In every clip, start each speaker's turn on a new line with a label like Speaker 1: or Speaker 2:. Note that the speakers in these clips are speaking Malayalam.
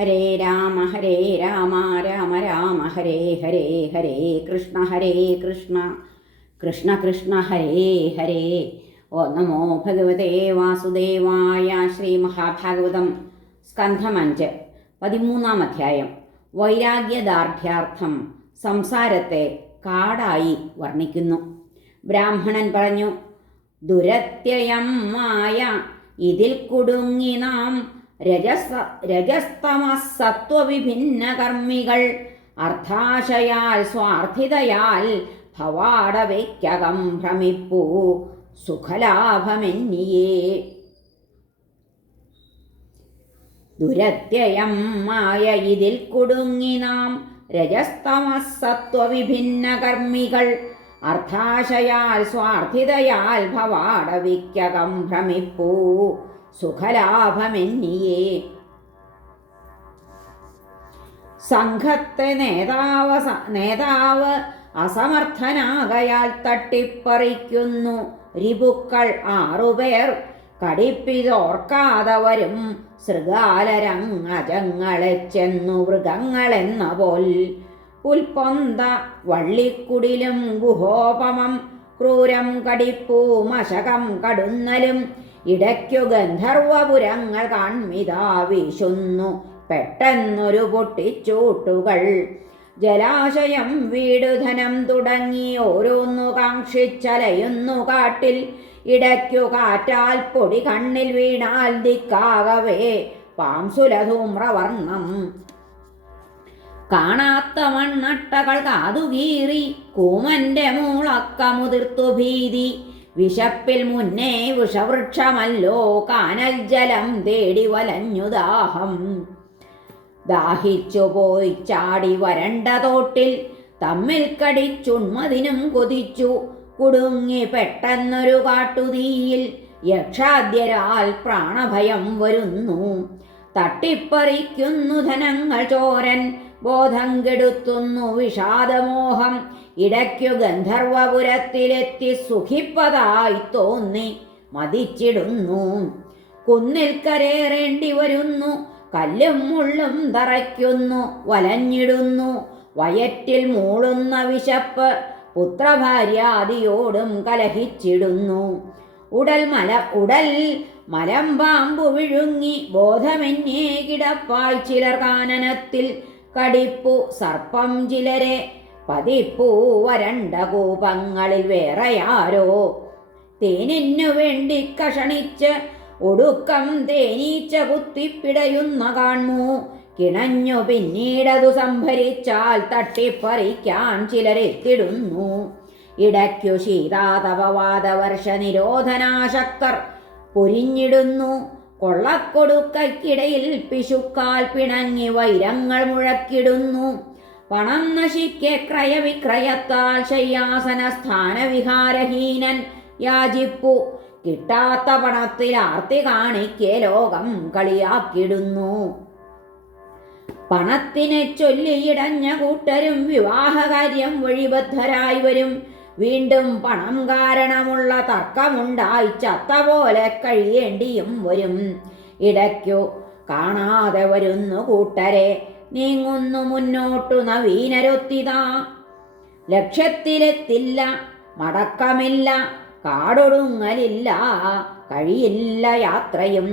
Speaker 1: ഹരേ രാമ ഹരേ രാമ രാമ രാമ ഹരേ ഹരേ ഹരേ കൃഷ്ണ ഹരേ കൃഷ്ണ. കൃഷ്ണ കൃഷ്ണ ഹരേ ഹരേ. ഓ നമോ ഭഗവതേ വാസുദേവായ ശ്രീ മഹാഭാഗവതം സ്കന്ധമഞ്ച് പതിമൂന്നാം അധ്യായം. വൈരാഗ്യദാർഢ്യാർത്ഥം സംസാരത്തെ കാടായി വർണിക്കുന്നു. ബ്രാഹ്മണൻ പറഞ്ഞു ദുരത്യയം മായ ഇതിൽ കുടുങ്ങി നാം രജസ രജസ്തമസത്വവിഭിന്ന കർമ്മികൾ അർത്ഥാശയാൽ സ്വാർത്ഥിതയാൽ ഭവാടവയ്ക്കകം ഭ്രമിപ്പൂ. സുഖലാഭമെന്നിയേ. ദുരത്യയം മായ ഇതിൽ കുടുങ്ങി നാം രജസ്തമസത്വവിഭിന്ന കർമ്മികൾ അർത്ഥാശയാൽ സ്വാർത്ഥിതയാൽ ഭവാടവിക്കകം ഭ്രമിപ്പൂ. സുഖലാഭമെന്നിയേ. സംഘത്തെ നേതാവ് നേതാവ് അസമർത്ഥനാകയാൽ തട്ടിപ്പറിക്കുന്നു. രിപുക്കൾ ആറുപേർ കടിപ്പിതോർക്കാതെ വരും ശൃഗാലരങ്ങജങ്ങളെ ചെന്നു മൃഗങ്ങളെന്ന പോൽ. പുൽപ്പൊന്ത വള്ളിക്കുടിലും ഗുഹോപമം ക്രൂരം കടിപ്പൂ മശകം കടുന്നലും ഇടയ്ക്കു ഗന്ധർവപുരങ്ങൾ കൺമിതാ വീശുന്നു. പെട്ടെന്നൊരു പൊട്ടിച്ചൂട്ടുകൾ. ജലാശയം വീടുധനം തുടങ്ങി ഓരോന്നു കാക്ഷിച്ചലയുന്നു കാട്ടിൽ. ഇടയ്ക്കു കാറ്റാൽ പൊടി കണ്ണിൽ വീണാൽ ദിക്കാകവേ. പാംസുലധൂമ്രവർണം കാണാത്ത മണ്ണട്ടകൾ കാതുകീറി. കൂമന്റെ മൂളക്കമുതിർത്തു ഭീതി. വിശപ്പിൽ മുന്നേ വിഷവൃക്ഷമല്ലോ കാനൽ ജലം തേടി വലഞ്ഞു ദാഹം. ദാഹിച്ചു പോയി ചാടി വരണ്ട തോട്ടിൽ തമ്മിൽ കടിച്ചുണ്മതിനും കൊതിച്ചു. കുടുങ്ങി പെട്ടെന്നൊരു കാട്ടുതീയിൽ യക്ഷാദ്യരാൽ പ്രാണഭയം വരുന്നു. തട്ടിപ്പറിക്കുന്നു ധനങ്ങൾ ചോരൻ ബോധം കെടുത്തുന്നു വിഷാദമോഹം. ഇടയ്ക്കു ഗന്ധർവപുരത്തിലെത്തി സുഖിപ്പതായി തോന്നി. മതിച്ചിടുന്നു. കുന്നിൽ കരേറേണ്ടി വരുന്നു. കല്ലും മുള്ളും തറയ്ക്കുന്നു. വലഞ്ഞിടുന്നു. വയറ്റിൽ മൂളുന്ന വിശപ്പ് പുത്രഭാര്യാദിയോടും കലഹിച്ചിടുന്നു. ഉടൽ മല ഉടൽ മലമ്പാമ്പു വിഴുങ്ങി ബോധമെന്നേ കിടപ്പായി ചിലർ കാനനത്തിൽ കടിപ്പു സർപ്പം ചിലരെ പതിപ്പൂ വരണ്ട കൂപങ്ങളിൽ വേറെയാരോ? തേനിനു വേണ്ടി കഷണിച്ച് ഒടുക്കം തേനീച്ച കുത്തിപ്പിടയുന്ന കാണു കിണഞ്ഞു പിന്നീടതു സംഭരിച്ചാൽ തട്ടിപ്പറിക്കാൻ ചിലരെത്തിടുന്നു. ഇടയ്ക്കു ശീതാതപവാദവർഷ നിരോധനാശക്തർ പൊരിഞ്ഞിടുന്നു. കൊള്ളക്കൊടുക്കയ്ക്കിടയിൽ പിശുക്കാൽ പിണങ്ങി വൈരങ്ങൾ മുഴക്കിടുന്നു. പണം നശിക്കെ ക്രയവിക്രയത്താൽ ശയ്യാസന സ്ഥാനവിഹാരഹീനൻ യാചിപ്പു. കിട്ടാത്ത പണത്തിൽ ആർത്തി കാണിക്കെ ലോകം കളിയാക്കിടുന്നു. പണത്തിനെ ചൊല്ലിയിടഞ്ഞ കൂട്ടരും വിവാഹകാര്യം വഴിബദ്ധരായി വരും. വീണ്ടും പണം കാരണമുള്ള തർക്കമുണ്ടായി ചത്ത പോലെ കഴിയേണ്ടിയും വരും. ഇടയ്ക്കു കാണാതെ വരുന്നു കൂട്ടരെ. നീങ്ങുന്നു മുന്നോട്ടു നവീനരൊത്തിതാ. ലക്ഷ്യത്തിലെത്തില്ല മടക്കമില്ല കാടൊടുങ്ങലില്ല കഴിയില്ല യാത്രയും.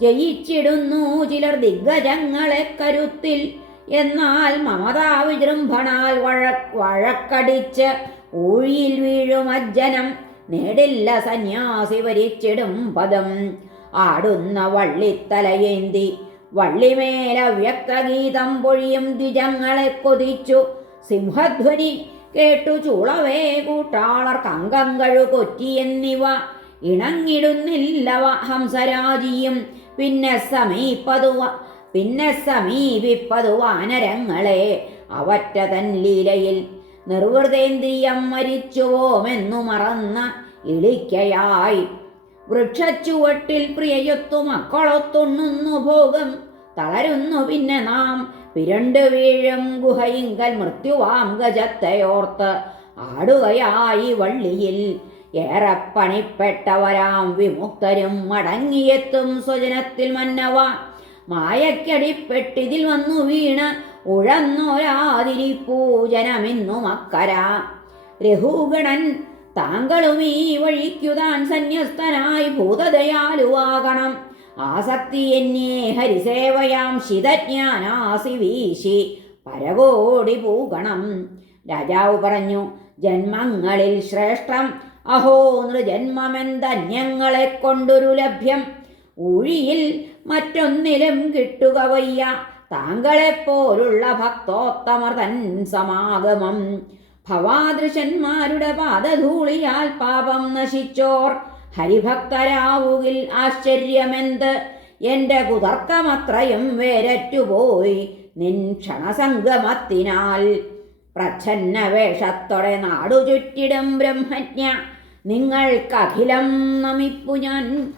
Speaker 1: ജയിച്ചിടുന്നു ചിലർ ദിഗ്ഗജങ്ങളെ കരുത്തിൽ. എന്നാൽ മമതാ വിജൃംഭണാൽ വഴ വഴക്കടിച്ച് ഊഴിയിൽ വീഴും അജ്ജനം നേടില്ല സന്യാസി വരിച്ചിടും പദം. ആടുന്ന വള്ളിത്തലയേന്തി വള്ളിമേല വ്യക്തഗീതം പൊഴിയും ദ്വിജങ്ങളെ കൊതിച്ചു. സിംഹധ്വനി കേട്ടു ചൂളവേ കൂട്ടാളർ കങ്കങ്കഴു കൊറ്റി എന്നിവ. ഇണങ്ങിടുന്നില്ലവ ഹംസരാജിയും പിന്നെ സമീപതുവ പിന്നെ സമീപിപ്പതു വാനരങ്ങളെ അവറ്റ തൻ ലീലയിൽ നിർവൃതേന്ദ്രിയം മരിച്ചുവോമെന്നു മറന്ന ഇളിക്കയായി. വൃക്ഷച്ചുവട്ടിൽ പ്രിയയൊത്തു മക്കളൊത്തുണ്ണുന്നു ഭോഗം. തളരുന്നു പിന്നെ നാം. പിരണ്ടു വീഴും ഗുഹയിങ്കൽ മൃത്യുവാം ഗജത്തെയോർത്ത് ആടുകയായി വള്ളിയിൽ. ഏറെ പണിപ്പെട്ടവരാം വിമുക്തരും മടങ്ങിയെത്തും സ്വജനത്തിൽ മന്നവ. മായക്കടിപ്പെട്ടിതിൽ വന്നു വീണ ഉഴന്നൊരാതിരി പൂജനമെന്നു മക്കര രഘുഗണൻ താങ്കളും ഈ വഴിക്കുതാൻ സന്യസ്തനായി ഭൂതദയാലുവാകണം. ആസക്തി എന്നേ ഹരിസേവയാം ശിതജ്ഞാനാസി വീശി പരകോടി പൂകണം. രാജാവ് പറഞ്ഞു ജന്മങ്ങളിൽ ശ്രേഷ്ഠം. അഹോ നൃജന്മമെന്തന്യങ്ങളെ കൊണ്ടൊരു ലഭ്യം. ഊഴിയിൽ മറ്റൊന്നിലും കിട്ടുക വയ്യ. താങ്കളെപ്പോലുള്ള ഭക്തോത്തമർ തൻ സമാഗമം. ഭവാദൃശന്മാരുടെ പാദധൂളിയാൽ പാപം നശിച്ചോർ. ഹരിഭക്തരാവുകിൽ ആശ്ചര്യമെന്ത്? എന്റെ കുതർക്കമത്രയും വേരറ്റുപോയി നിൻ ക്ഷണസംഗമത്തിനാൽ. പ്രച്ഛന്ന വേഷത്തോടെ നാടു ചുറ്റിടും ബ്രഹ്മജ്ഞ. നിങ്ങൾക്കഖിലം നമിപ്പു ഞാൻ.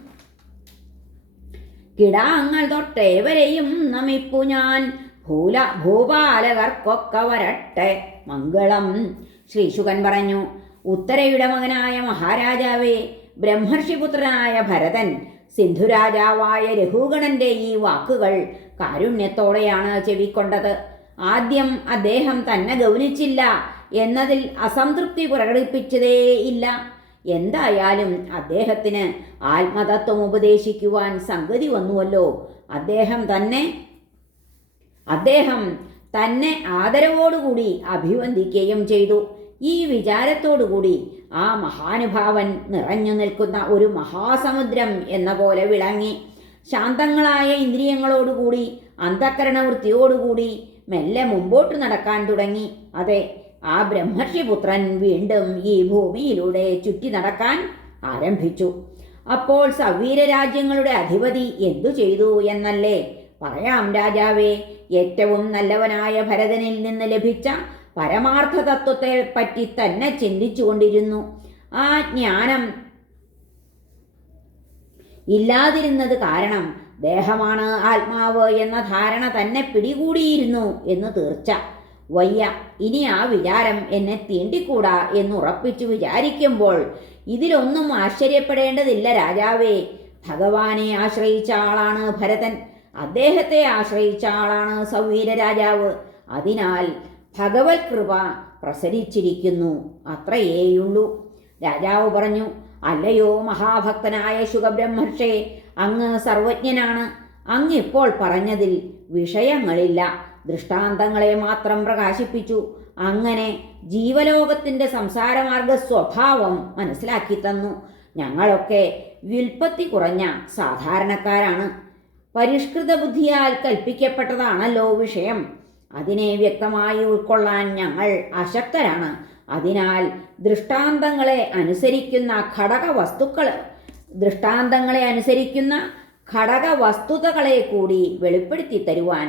Speaker 1: കിടാങ്ങൾ തൊട്ടേവരെയും നമിപ്പു ഞാൻ. ഭൂല ഭൂപാലകർക്കൊക്കെ വരട്ടെ മംഗളം. ശ്രീശുകൻ പറഞ്ഞു ഉത്തരയുടെ മകനായ മഹാരാജാവേ ബ്രഹ്മർഷിപുത്രനായ ഭരതൻ സിന്ധുരാജാവായ രഘുഗണന്റെ ഈ വാക്കുകൾ കാരുണ്യത്തോടെയാണ് ചെവിക്കൊണ്ടത്. ആദ്യം അദ്ദേഹം തന്നെ ഗൗനിച്ചില്ല എന്നതിൽ അസംതൃപ്തി പ്രകടിപ്പിച്ചതേ ഇല്ല എന്തായാലും അദ്ദേഹത്തിന് ആത്മതത്വം ഉപദേശിക്കുവാൻ സംഗതി വന്നുവല്ലോ. അദ്ദേഹം തന്നെ അദ്ദേഹം തന്നെ ആദരവോടുകൂടി അഭിവന്ദിക്കുകയും ചെയ്തു. ഈ വിചാരത്തോടുകൂടി ആ മഹാനുഭാവൻ നിറഞ്ഞു നിൽക്കുന്ന ഒരു മഹാസമുദ്രം എന്ന പോലെ വിളങ്ങി. ശാന്തങ്ങളായ ഇന്ദ്രിയങ്ങളോടുകൂടി അന്ധക്കരണവൃത്തിയോടുകൂടി മെല്ലെ മുമ്പോട്ട് നടക്കാൻ തുടങ്ങി. അതെ ആ ബ്രഹ്മർഷിപുത്രൻ വീണ്ടും ഈ ഭൂമിയിലൂടെ ചുറ്റി നടക്കാൻ ആരംഭിച്ചു. അപ്പോൾ സവീര രാജ്യങ്ങളുടെ അധിപതി എന്തു ചെയ്തു എന്നല്ലേ? പറയാം രാജാവേ ഏറ്റവും നല്ലവനായ ഭരതനിൽ നിന്ന് ലഭിച്ച പരമാർത്ഥ തത്വത്തെ പറ്റി തന്നെ ചിന്തിച്ചുകൊണ്ടിരുന്നു. ആ ജ്ഞാനം ഇല്ലാതിരുന്നത് കാരണം ദേഹമാണ് ആത്മാവ് എന്ന ധാരണ തന്നെ പിടികൂടിയിരുന്നു എന്ന് തീർച്ച. വയ്യ. ഇനി ആ വിചാരം എന്നെ തീണ്ടിക്കൂടാ എന്നുറപ്പിച്ചു വിചാരിക്കുമ്പോൾ ഇതിലൊന്നും ആശ്ചര്യപ്പെടേണ്ടതില്ല രാജാവേ. ഭഗവാനെ ആശ്രയിച്ച ആളാണ് ഭരതൻ. അദ്ദേഹത്തെ ആശ്രയിച്ച ആളാണ് സൗവീര രാജാവ്. അതിനാൽ ഭഗവത് കൃപ പ്രസരിച്ചിരിക്കുന്നു. അത്രയേയുള്ളൂ. രാജാവ് പറഞ്ഞു അല്ലയോ മഹാഭക്തനായ ശുഖബ്രഹ്മർഷേ അങ്ങ് സർവജ്ഞനാണ്. അങ്ങിപ്പോൾ പറഞ്ഞതിൽ വിഷയങ്ങളില്ല. ദൃഷ്ടാന്തങ്ങളെ മാത്രം പ്രകാശിപ്പിച്ചു. അങ്ങനെ ജീവലോകത്തിന്റെ സംസാരമാർഗ സ്വഭാവം മനസ്സിലാക്കി തന്നു. ഞങ്ങളൊക്കെ വ്യുൽപ്പത്തി കുറഞ്ഞ സാധാരണക്കാരാണ്. പരിഷ്കൃത ബുദ്ധിയാൽ കൽപ്പിക്കപ്പെട്ടതാണല്ലോ വിഷയം. അതിനെ വ്യക്തമായി ഉൾക്കൊള്ളാൻ ഞങ്ങൾ അശക്തരാണ്. അതിനാൽ ദൃഷ്ടാന്തങ്ങളെ അനുസരിക്കുന്ന ഘടക വസ്തുക്കൾ ദൃഷ്ടാന്തങ്ങളെ അനുസരിക്കുന്ന ഘടക വസ്തുതകളെ കൂടി വെളിപ്പെടുത്തി തരുവാൻ